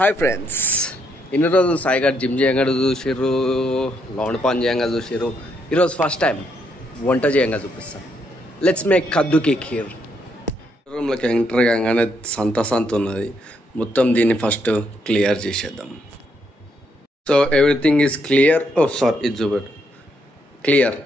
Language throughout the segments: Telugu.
హాయ్ ఫ్రెండ్స్, ఇన్ని రోజులు సాయి గారు జిమ్ చేయంగా చూసిర్రు, లౌండ్ పాన్ చేయంగా చూసిర్రు. ఈరోజు ఫస్ట్ టైం వంట చేయంగా చూపిస్తాం. లెట్స్ మేక్ కద్దుకి ఖీర్. రూమ్లోకి ఎంటర్ కాగానే సంత ఉన్నది. మొత్తం దీన్ని ఫస్ట్ క్లియర్ చేసేద్దాం. So everything is clear. Oh sorry, it's జూబెట్ క్లియర్.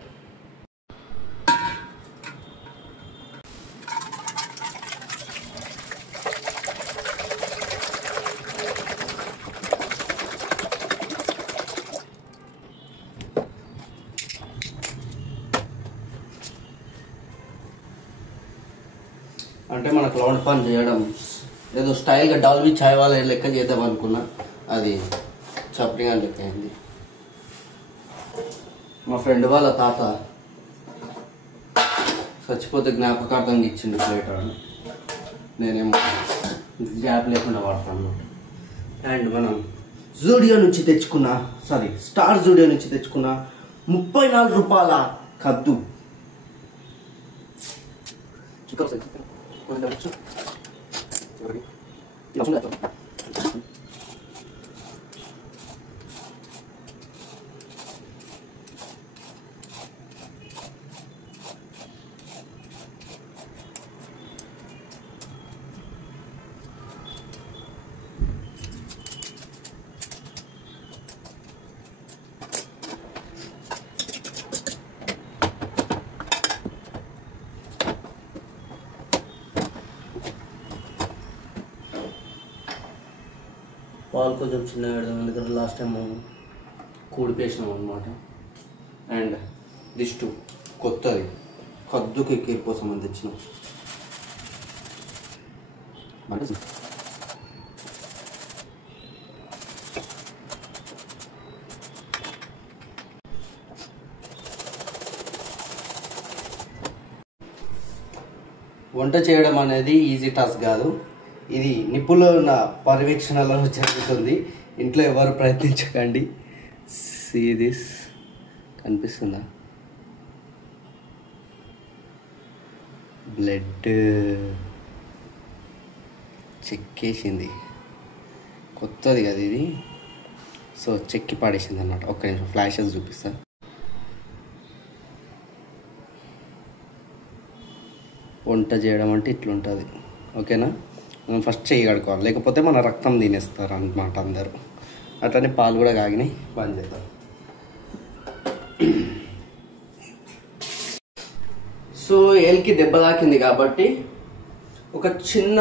అంటే మనకు లౌండ్ పాన్ చేయడం ఏదో స్టైల్గా డాల్బీ చాయ్ వాళ్ళ లెక్క చేద్దాం అనుకున్నా, అది చప్రిగా లెక్క అయింది. మా ఫ్రెండ్ వాళ్ళ తాత చచ్చిపోతే జ్ఞాపకార్థంగా ఇచ్చిండు ప్లేట్. నేనేమో గ్యాప్ లేకుండా వాడతాను. అండ్ మనం జూడియో నుంచి తెచ్చుకున్న స్టార్ జూడియో నుంచి తెచ్చుకున్న 34 రూపాయల కద్దు. పాలు కొంచెం చిన్నగా పెడదాం, ఎందుకంటే లాస్ట్ టైం కూడిపేసినాం అనమాట. అండ్ దిష్టు కొత్తది కద్దుకి ఖీర్ కోసం అని తెచ్చినాం. వంట చేయడం అనేది ఈజీ టాస్క్ కాదు. ఇది నిపుణుల పర్యవేక్షణలో జరుగుతుంది. ఇంట్లో ఎవరు ప్రయత్నించకండి. సీ దిస్, కనిపిస్తుందా? బ్లడ్ చెక్కేసింది. కొత్తది కదా ఇది, సో చెక్కి పాడేసింది అన్నమాట. ఒక్క నిమిషం ఫ్లాషెస్ చూపిస్తా. వంట చేయడం అంటే ఇట్లుంటుంది, ఓకేనా? మనం ఫస్ట్ చేయి కడుకోవాలి, లేకపోతే మన రక్తం తినేస్తారు అన్నమాట అందరూ. అట్లనే పాలు కూడా కాగినాయి, బంద్ చేద్దాం. సో ఏల్కి దెబ్బ తాకింది కాబట్టి ఒక చిన్న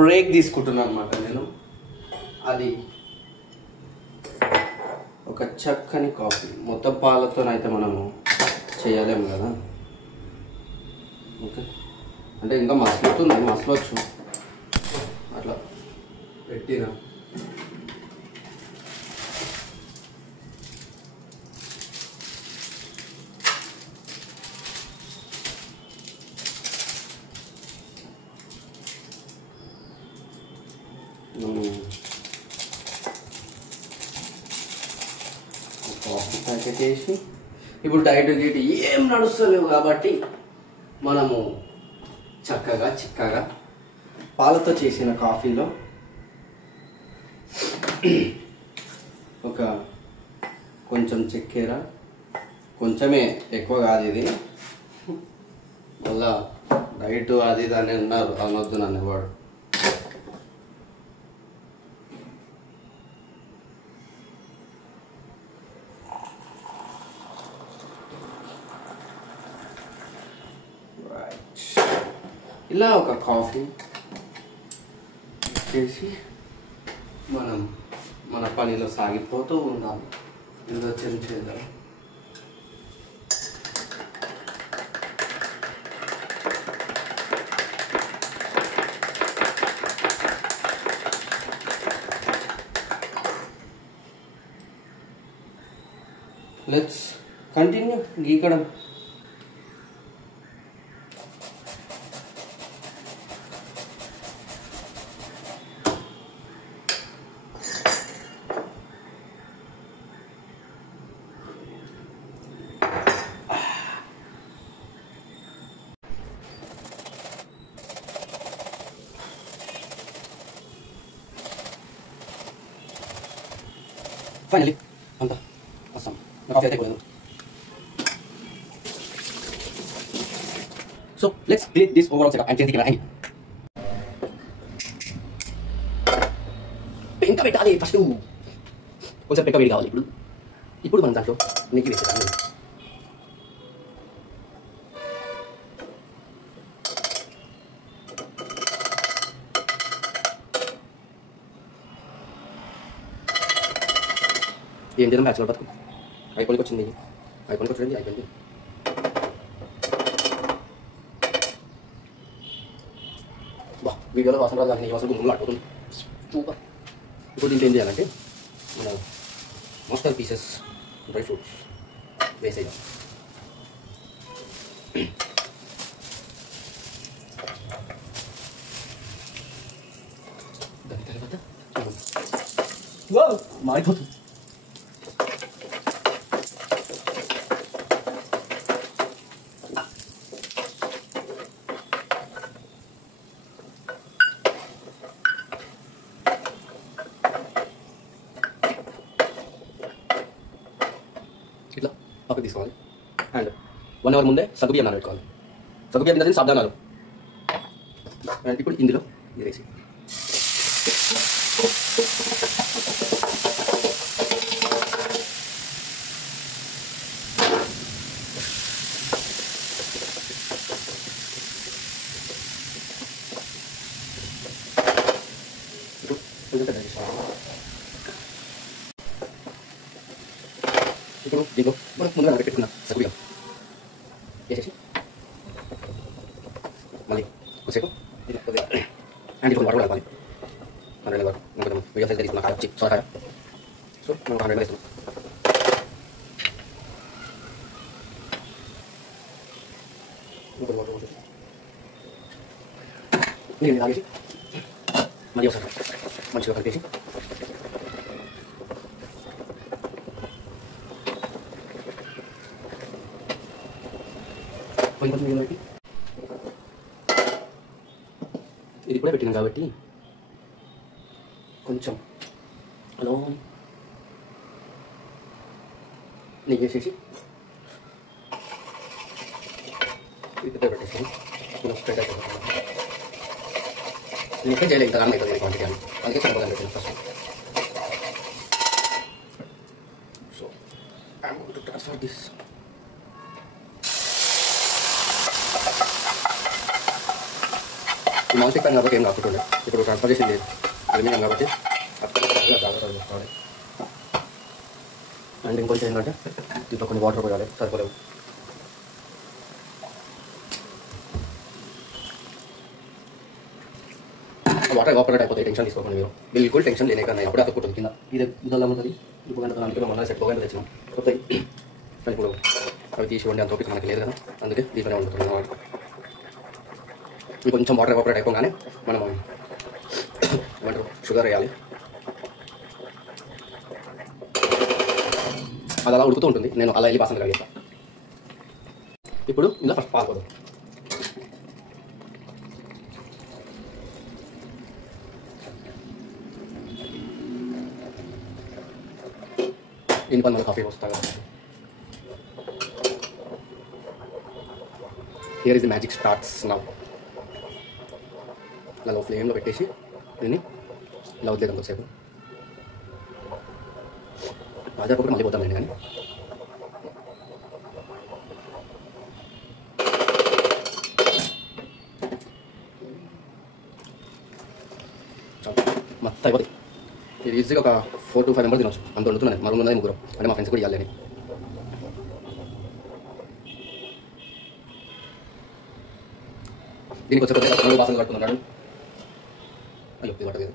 బ్రేక్ తీసుకుంటున్నాను అనమాట నేను. అది ఒక చక్కని కాఫీ. మొత్తం పాలతోనైతే మనము చేయలేము కదా, ఓకే? అంటే ఇంకా మసలొచ్చు అట్లా పెట్టినా. కాఫీ ప్యాకెట్ వేసి, ఇప్పుడు డైట్ గీట్ ఏం నడుస్తలేవు కాబట్టి మనము చక్కగా చిక్కగా పాలతో చేసిన కాఫీలో ఒక కొంచెం చక్కెర, కొంచెమే, ఎక్కువ కాదు ఇది. మళ్ళా డైట్ అది దాన్ని ఉన్నారు అనొద్దు నన్ను వాడు. ఇలా ఒక కాఫీ చేసి మనం మన పనిలో సాగిపోతూ ఉండాలి. ఏదో చేద్దాం. Let's continue గీకడం. ఫైనలీ అంతా వస్తాం. కాఫీ అయితే అయిపోలేదు. So let's clean this overall setup and చేతికి కెమెరా పెంక పెట్టాలి. ఫస్ట్ కొంచెం పెంక వేడి కావాలి. ఇప్పుడు మనం దాంట్లో నెయ్యి వేసేద్దాం. ఏం చేద్దాం బ్యాచులర్ బతుకు. అయిపోయికి వచ్చింది, అయిపోయికి వచ్చింది, అయిపోయింది. బా వీడియోలో వాసన రాదు, కానీ వాసన గుమ్ములు ఆడుతుంది. సూపర్. ఇప్పుడు దీంట్లో ఏం చేయాలంటే మన మస్టర్డ్ పీసెస్ డ్రై ఫ్రూట్స్ వేసేయాలి. దాని తర్వాత మారిపోతుంది. ఇట్లా పక్కకు తీసుకోవాలి. అండ్ 1 అవర్ ముందే సగ్గుబియ్యం నానబెట్టుకోవాలి. సగ్గుబియ్యం తిన్నది సాధారణాలు. అండ్ ఇప్పుడు ఇందులో ఇది వేసి ఇప్పుడు దీంట్లో మనం ముందుగా నానబెట్టుకున్న సగ్గుబియ్యం వేసేసి మళ్ళీ కొద్దిసేపు అండ్ ఇప్పుడు వాటర్ కలపాలి. 100 వరకు కొంచెం వీడియో సైజ్ తీసుకున్న కాయ సొరకాయ. సో మనం 100 వేస్తున్నాం. వాటర్ నీళ్ళు తాగేసి మళ్ళీ ఒకసారి మంచిగా కలిపేసి కొంచెం నీళ్ళు పెట్టి ఇది కూడా పెట్టినాం కాబట్టి కొంచెం హలో నెయ్యి వేసేసి ఇది పెట్టేసి స్ప్రెడ్ అయిపోతుంది. నేను ఇంకా చేయలేదు, ఇంత అవుతుంది నేను క్వాంటిటీ అని, అందుకే సరిపోతుంది పెట్టిన first. So I'm going to transfer this. ఈ నాన్ స్టిక్ ప్యాన్ కాబట్టి ఏం కాకుంటుండే, ఇప్పుడు ట్రాన్స్ఫర్ చేసింది అల్యూమినియం కాబట్టి జాగ్రత్తగా చూసుకోవాలి. అండ్ ఇంకొంచెం ఏంటంటే దీంట్లో కొన్ని వాటర్ పోయాలి, సరిపోలేవు. వాటర్ ఎవాపరేట్ అయిపోతాయి, టెన్షన్ తీసుకోకండి మీరు. బిల్కుల్ టెన్షన్ లేనే కానీ అప్పుడే అతుక్కుంటుంది కింద. ఇది ఇదల్లా ఉంటుంది. ఇప్పుడు గంట అందుకే మనం సెట్ పోగా తెచ్చినాం కొత్తవి. కానీ ఇప్పుడు అవి తీసి వండి అంత ఓపిక మనకి లేదు కదా, అందుకే దీంట్లోనే వండుతుంది అన్నమాట. కొంచెం వాటర్ ఎవాపరేట్ అయిపోగానే మనం ఏమంటారు షుగర్ వేయాలి. అది అలా ఉడుకుతూ ఉంటుంది, నేను అలా వెళ్ళి పాసన కలిగిస్తాను. ఇప్పుడు ఇందులో ఫస్ట్ పాలు పోదాం. దీని పని కాఫీ వస్తాగా. Here is the magic starts now. ఇలా లో ఫ్లేమ్లో పెట్టేసి దీన్ని ఇలా వదిలేదాం కొద్దిసేపు. అదేపప్పుడు మళ్ళీ పోతామండి. కానీ మొత్తం అయిపోతుంది. ఇది ఈజీగా ఒక 4 to 5 మెంబర్స్ తినొచ్చు. అంత వండుతున్నాను. మా రూమ్ ఉన్నది ముగ్గురు, అంటే మా ఫ్రెండ్స్ కూడా ఇవ్వాలి. దీనికి వచ్చే కొద్దిగా 2 బాసనలు కట్టుకున్నాడు. అయ్యో ఇది పట్టలేదు.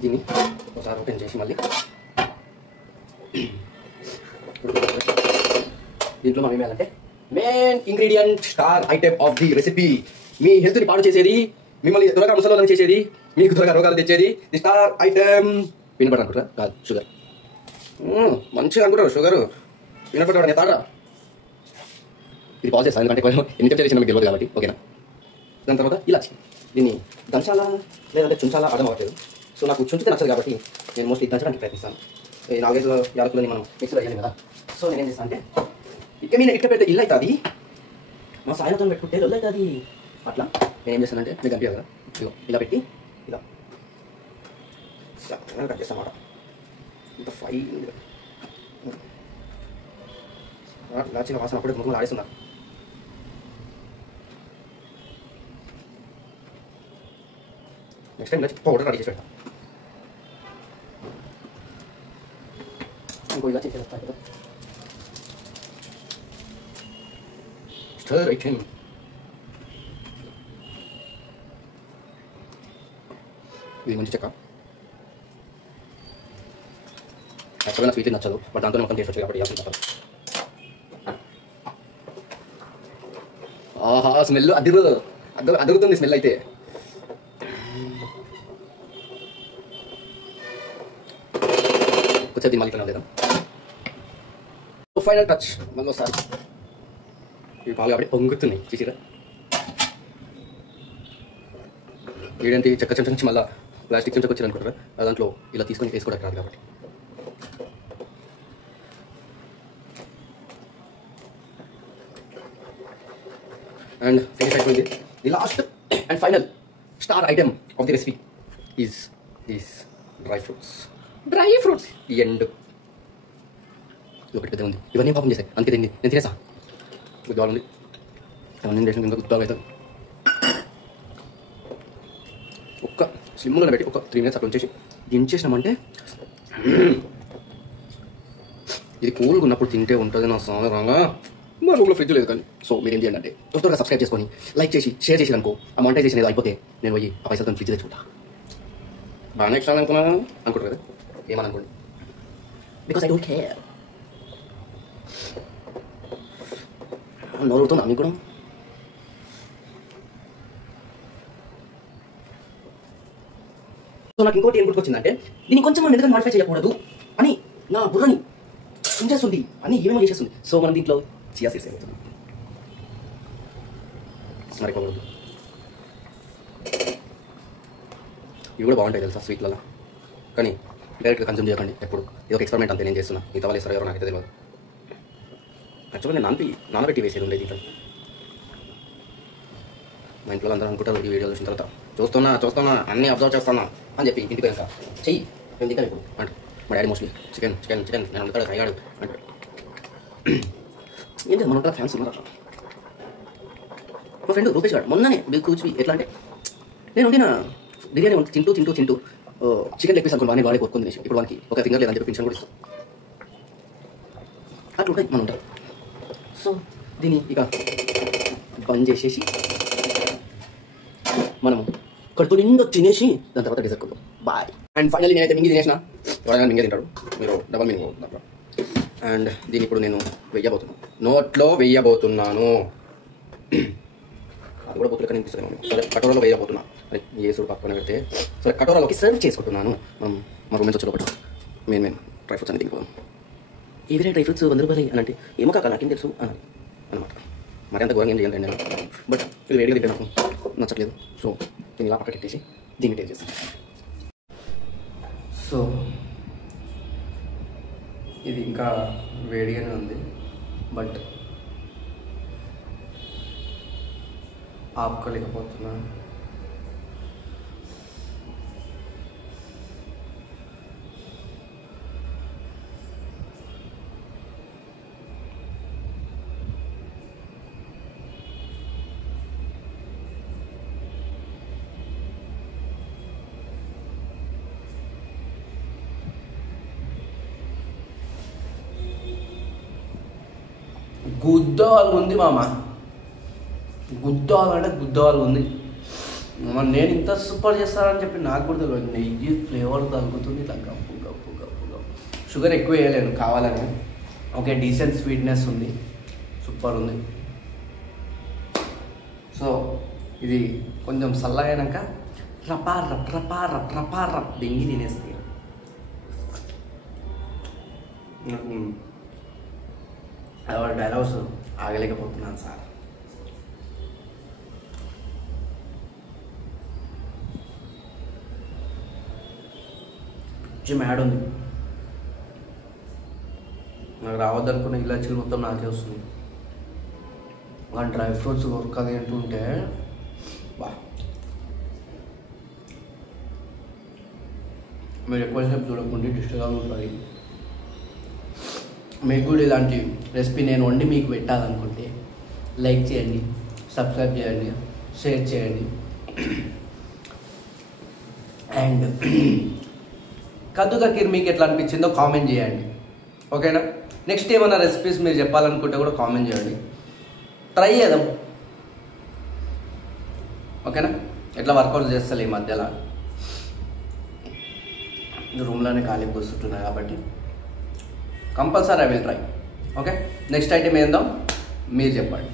దీన్ని ఒకసారి ఓపెన్ చేసి మళ్ళీ దీంట్లో మనం ఏమేయాలంటే main ingredient, star item of the recipe, మీ హెల్త్ని పాడు చేసేది, మిమ్మల్ని త్వరగా ముసలోళ్ళని చేసేది, మీకు త్వరగా రోగాలు తెచ్చేది, ది స్టార్ ఐటెమ్. వినపడ అనుకుంటారా? కాదు, షుగర్. మంచిగా అనుకుంటారు షుగర్. వినపడ్డా నేను తాడా. ఇది పాజ్ చేస్తాను, ఎందుకంటే ఎన్ని టైప్ చేసినా మీకు తెలియదు కాబట్టి. ఓకేనా? దాని తర్వాత ఇలాచి. దీన్ని దంచాలా లేదంటే చుంచాలా అర్థం అవ్వట్లేదు. సో నాకు చుంచితే నచ్చదు కాబట్టి నేను మోస్ట్లీ దంచడానికి ప్రయత్నిస్తాను. ఈ 4-5 యాలకులని మనం మిక్సీలో వేయాలి కదా. సో నేను ఏం చేస్తాను అంటే ఇక మీద ఇట్ట పెడితే ఇల్లు అవుతుంది, మా సాయంత్రం పెట్టుకుంటే ఇల్లు అవుతుంది. అట్లా నేను ఏం చేస్తానంటే మీకు కనిపించాలి కదా, ఇదిగో ఇలా పెట్టి ఇలా కట్ చేస్తాను అన్నమాట. ఇంత ఫైన్ ఇలా చిన్న వాసన అప్పుడే ముఖంలో ఆడేస్తున్నారు. నెక్స్ట్ టైం ఇలా పౌడర్ రెడీ చేసి పెడతాను. ఇంకో ఇలా చేసేస్తాను కదా. స్టర్ ఐటెం ఇది మంచి చెక్క. యాక్చువల్గా స్వీట్ నచ్చదు, బట్ దాంతో మొత్తం టేస్ట్ వచ్చాయి కాబట్టి యాసం తప్పదు. ఆహా స్మెల్ అదురుతుంది స్మెల్ అయితే. కొంచెం దీని మళ్ళీ లేదా ఫైనల్ టచ్ మళ్ళీ ఒకసారి ఇవి పాలు కాబట్టి పొంగుతున్నాయి చూసిరా. వీడంటే చెక్క చెంచా నుంచి మళ్ళీ ప్లాస్టిక్ చెంచకు వచ్చారు అనుకుంటారా, దాంట్లో ఇలా తీసుకొని వేసుకోవడానికి రాదు కాబట్టి. అండ్ ఫినిష్ అయిపోయింది. The last and final star item of the recipe is these dry fruits. ఈ ఎండ్ ఒకటి పెద్ద ఉంది, ఇవన్నీ పాపం చేశాయి అందుకే తిండి నేను తినేసా. గుద్దాలు ఉంది అవన్నీ చేసిన ఇంకా గుద్దాలు అవుతుంది. ఒక్క స్లిమ్లో పెట్టి ఒక 3 minutes అట్లా ఉంచేసి దించేసినామంటే ఇది కూల్గా ఉన్నప్పుడు తింటే ఉంటుంది నా సాధారణంగా. మా రూమ్లో ఫ్రిడ్జ్ లేదు కానీ. సో మీరు ఏం చేయండి అంటే త్వరగా సబ్స్క్రైబ్ చేసుకొని లైక్ చేసి షేర్ చేసి అనుకో, ఆ మానిటైజేషన్ ఏదో అయిపోతే నేను పోయి ఆ పైసలతో ఫ్రిడ్జ్ తెచ్చుకుంటా. బాగానే ఎక్స్ట్రా అనుకుంటారు కదా, ఏమని అనుకోండి, బికాస్ ఐ డోంట్ కేర్. నోరుతుందా మీకు కూడా? సో నాకు ఇంకోటి ఏం గుర్తుకొచ్చిందంటే దీన్ని కొంచెం మనం ఎందుకంటే మాడిఫై చేయకూడదు అని నా బుర్రని ఉంచేస్తుంది అని ఏమేమో చేసేస్తుంది. సో మనం దీంట్లో చియా సీడ్స్ ఏమవుతుంది మరిపోకూడదు. ఇవి కూడా బాగుంటాయి తెలుసా స్వీట్లలో, కానీ డైరెక్ట్గా కన్జ్యూమ్ చేయకండి ఎప్పుడు. ఇది ఒక ఎక్స్పెరిమెంట్ అంతే నేను చేస్తున్నా. ఇంత వాళ్ళు ఇస్తారు ఎవరో నాకైతే తెలియదు. యాక్చువల్గా నేను నానబెట్టి వేసేది ఉండేది ఇంట్లో. మా ఇంట్లో అందరూ అనుకుంటారు ఈ వీడియో చూసిన తర్వాత చూస్తున్నా అన్నీ అబ్జర్వ్ చేస్తున్నా అని చెప్పి ఇంటికి వెళ్ళక చెయ్యి నేను తింటాను ఇప్పుడు అంటే మా డాడీ మోస్ట్లీ చికెన్ నేను వండుతాడు ఫ్రైగాడు అంటే ఏంటి మన ఉంటారు ఫ్యాన్స్ ఉన్నారు. మా ఫ్రెండ్ రూపేష్ గారు మొన్ననే కూర్చి ఎట్లా అంటే నేను వండిన బిర్యానీ తింటూ చికెన్ లెగ్ పీస్ అనుకుని వాడిని వాడే కొట్టుకుని ఇప్పుడు వానికి ఒక ఫింగర్ లేదని చెప్పి పెన్షన్ కూడా ఇస్తాం. అట్లా ఉంటాయి మనం ఉంటారు. సో దీన్ని ఇక బంద్ చేసేసి మనము కడుపు నిండా తినేసి దాని తర్వాత డిజర్ట్ కొద్దాం. బాయ్. అండ్ ఫైనల్లీ నేనైతే మింగి తినేసిన. ఎవరైనా మింగే తింటాడు, మీరు డబల్ మింగి పోతున్నారు. అండ్ దీన్ని ఇప్పుడు నేను నోట్లో వెయ్యబోతున్నాను. అది కూడా బొత్తులు కనిపిస్తుంది. సరే కటోరాలో వేయబోతున్నా. అరే ఏసుడు పక్కన పెడితే సరే కటోరాలోకి సర్వ్ చేసుకుంటున్నాను. మా రూమ్ నుంచి వచ్చి ఒకటి మెయిన్ డ్రై ఫ్రూట్స్ అని తినిపోదాం. ఏవైనా డ్రై ఫ్రూట్స్ 100 రూపాయలు అని అంటే ఏమో కాక నాకేం తెలుసు అన్నది అనమాట. మరి అంత ఘోరంగా ఏం చేయాలి నేను, బట్ ఇది వేడిగా తింటే నాకు నచ్చట్లేదు. సో దీన్ని ఇలా పక్కకి పెట్టేసి దీన్ని టేస్ట్ చేస్తాను. సో ఇది ఇంకా వేడిగానే ఉంది, బట్ ఆపుకోలేకపోతున్నాను. గుద్దవాళ్ళు ఉంది మామ, గుద్దవాళ్ళు అంటే గుద్దవాళ్ళు ఉంది. నేను ఇంత సూపర్ చేస్తానని చెప్పి నాకు కూడా తెలియదు. నెయ్యి ఫ్లేవర్ తగ్గుతుంది ఇట్లా గప్పు గప్పు గప్పు గప్పు. షుగర్ ఎక్కువ వేయలేను కావాలని. ఓకే డీసెంట్ స్వీట్నెస్ ఉంది, సూపర్ ఉంది. సో ఇది కొంచెం చల్లగైనాక రపా రప్ రపా రప్ రపా రప్ దెంగి తినేస్తాయి. డైలాగ్స్ ఆగలేకపోతున్నాను సార్. కొంచెం యాడ్ ఉంది. నాకు రావద్దనుకున్న ఇలాచీలు మొత్తం నాకే వస్తుంది. ఆ డ్రై ఫ్రూట్స్ వర్క్ అది అంటుంటే బా. మీరు ఎక్కువసేపు చూడకుండా డిస్టర్బ్గా ఉంటుంది. మీకు కూడా ఇలాంటి రెసిపీ నేను వండి మీకు పెట్టాలనుకుంటే లైక్ చేయండి, సబ్స్క్రైబ్ చేయండి, షేర్ చేయండి. అండ్ కద్దు కా ఖీర్ మీకు ఎట్లా అనిపించిందో కామెంట్ చేయండి. ఓకేనా? నెక్స్ట్ ఏమైనా రెసిపీస్ మీరు చెప్పాలనుకుంటే కూడా కామెంట్ చేయండి, ట్రై చేద్దాం. ఓకేనా? ఎట్లా వర్కౌట్ చేస్తాను ఈ మధ్యలో రూమ్లోనే ఖాళీ కూర్చుంటున్నాయి కాబట్టి compulsory I will try. Okay, next item ఏందో మీరు చెప్పండి.